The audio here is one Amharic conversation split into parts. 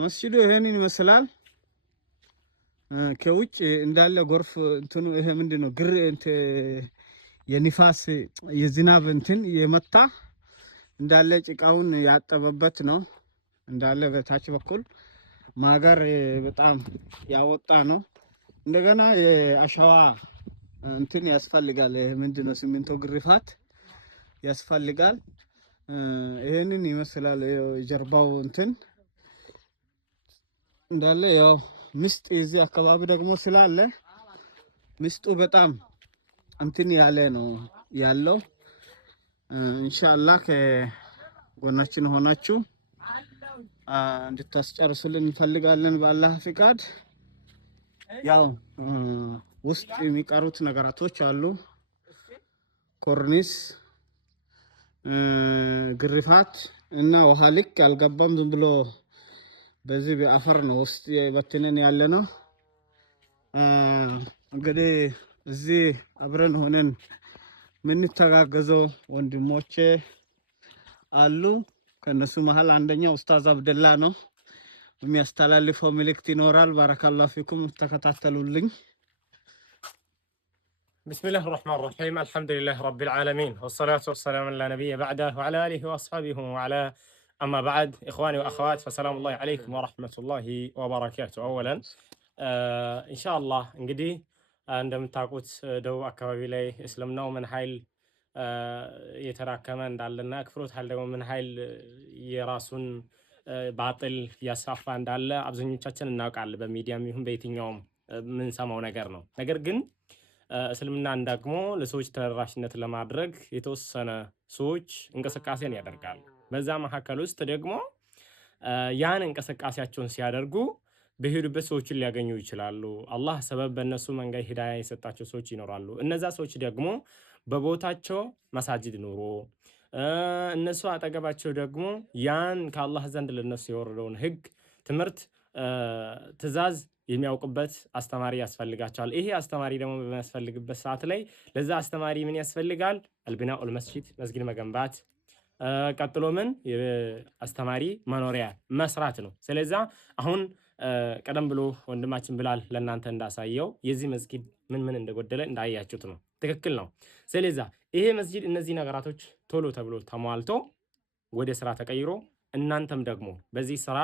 መስጂዱ ይሄንን ይመስላል። ከውጭ እንዳለ ጎርፍ እንትኑ ይሄ ምንድነው ግር የንፋስ የዝናብ እንትን የመታ እንዳለ ጭቃውን ያጠበበት ነው። እንዳለ በታች በኩል ማገር በጣም ያወጣ ነው። እንደገና የአሸዋ እንትን ያስፈልጋል። ምንድነው ሲሚንቶ ግርፋት ያስፈልጋል። ይሄንን ይመስላል የጀርባው እንትን እንዳለ ያው ምስጥ እዚህ አካባቢ ደግሞ ስላለ ምስጡ በጣም እንትን ያለ ነው ያለው። ኢንሻአላህ ከጎናችን ሆናችሁ እንድታስጨርሱልን እንፈልጋለን በአላህ ፍቃድ። ያው ውስጥ የሚቀሩት ነገራቶች አሉ። ኮርኒስ፣ ግርፋት እና ውሃ ልክ ያልገባም ዝም ብሎ በዚህ በአፈር ነው ውስጥ በትነን ያለ ነው። እንግዲህ እዚህ አብረን ሆነን የምንተጋገዘው ወንድሞቼ አሉ። ከነሱ መሃል አንደኛው ኡስታዝ አብደላ ነው። የሚያስተላልፈው መልእክት ይኖራል። ባረካላሁ ፊኩም ተከታተሉልኝ። بسم الله الرحمن الرحيم الحمد لله رب العالمين والصلاة والسلام على نبي بعده وعلى آله وأصحابه وعلى أما بعد إخواني وأخوات فسلام الله عليكم ورحمة الله وبركاته. أولا إن شاء الله እንግዲህ እንደምታውቁት ደቡብ አካባቢ ላይ እስልምናው ምን ኃይል የተራከመ እንዳለና ክፍሎት ኃይል ደግሞ ምን ኃይል የራሱን ባጥል ያሳፋ እንዳለ አብዛኞቻችን እናውቃለን። በሚዲያም ይሁን በየትኛውም የምንሰማው ነገር ነው። ነገር ግን እስልምናን ደግሞ ለሰዎች ተደራሽነት ለማድረግ የተወሰነ ሰዎች እንቅስቃሴን ያደርጋሉ። በዛ መካከል ውስጥ ደግሞ ያን እንቅስቃሴያቸውን ሲያደርጉ በሄዱበት ሰዎችን ሊያገኙ ይችላሉ። አላህ ሰበብ በእነሱ መንገድ ሂዳያ የሰጣቸው ሰዎች ይኖራሉ። እነዛ ሰዎች ደግሞ በቦታቸው መሳጅድ ኑሮ እነሱ አጠገባቸው ደግሞ ያን ከአላህ ዘንድ ለነሱ የወረደውን ህግ፣ ትምህርት፣ ትእዛዝ የሚያውቁበት አስተማሪ ያስፈልጋቸዋል። ይሄ አስተማሪ ደግሞ በሚያስፈልግበት ሰዓት ላይ ለዛ አስተማሪ ምን ያስፈልጋል? አልቢናኡል መስጂድ መስጊድ መገንባት፣ ቀጥሎ ምን አስተማሪ መኖሪያ መስራት ነው። ስለዚህ አሁን ቀደም ብሎ ወንድማችን ብላል ለእናንተ እንዳሳየው የዚህ መስጊድ ምን ምን እንደጎደለ እንዳያችሁት ነው። ትክክል ነው። ስለዚህ ይሄ መስጂድ እነዚህ ነገራቶች ቶሎ ተብሎ ተሟልቶ ወደ ስራ ተቀይሮ እናንተም ደግሞ በዚህ ስራ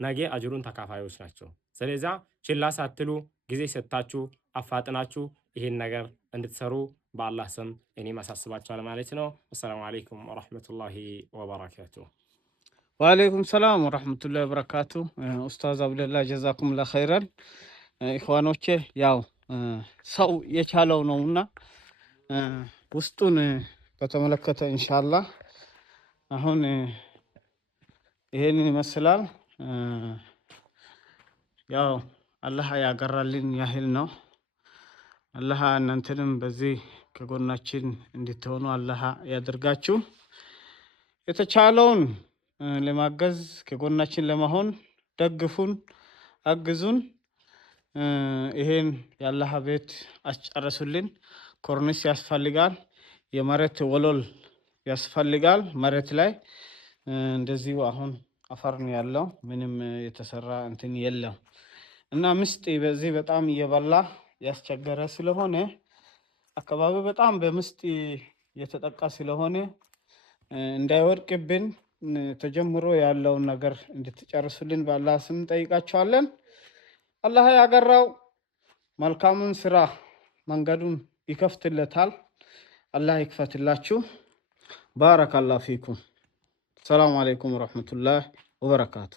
ነገ አጅሩን ተካፋዮች ናቸው። ስለዚህ ችላ ሳትሉ ጊዜ ሰጣችሁ አፋጥናችሁ ይሄን ነገር እንድትሰሩ በአላህ ስም እኔ ማሳስባችኋለሁ ማለት ነው። አሰላሙ አለይኩም ወራህመቱላሂ ወበረካቱ። ወአለይኩም ሰላም ወራህመቱላሂ ወበረካቱ። ኡስታዝ አብደላ ጀዛኩሙላህ ኸይራን። ኢኽዋኖቼ ያው ሰው የቻለው ነውና ውስጡን በተመለከተ ኢንሻአላህ አሁን ይሄንን ይመስላል። ያው አላህ ያገራልን ያህል ነው። አላህ እናንተንም በዚህ ከጎናችን እንድትሆኑ አላህ ያድርጋችሁ። የተቻለውን ለማገዝ ከጎናችን ለመሆን ደግፉን፣ አግዙን። ይሄን የአላህ ቤት አስጨርሱልን። ኮርኒስ ያስፈልጋል፣ የመሬት ወለል ያስፈልጋል። መሬት ላይ እንደዚሁ አሁን አፈር ነው ያለው፣ ምንም የተሰራ እንትን የለም እና ምስጥ በዚህ በጣም እየበላ ያስቸገረ ስለሆነ አካባቢው በጣም በምስጥ የተጠቃ ስለሆነ እንዳይወድቅብን ተጀምሮ ያለውን ነገር እንድትጨርሱልን በአላህ ስም ጠይቃችኋለን። አላህ ያገራው መልካሙን ስራ መንገዱን ይከፍትለታል። አላህ ይክፈትላችሁ። ባረከላሁ ፊኩም። ሰላም አለይኩም ወራህመቱላሂ ወበረካቱ።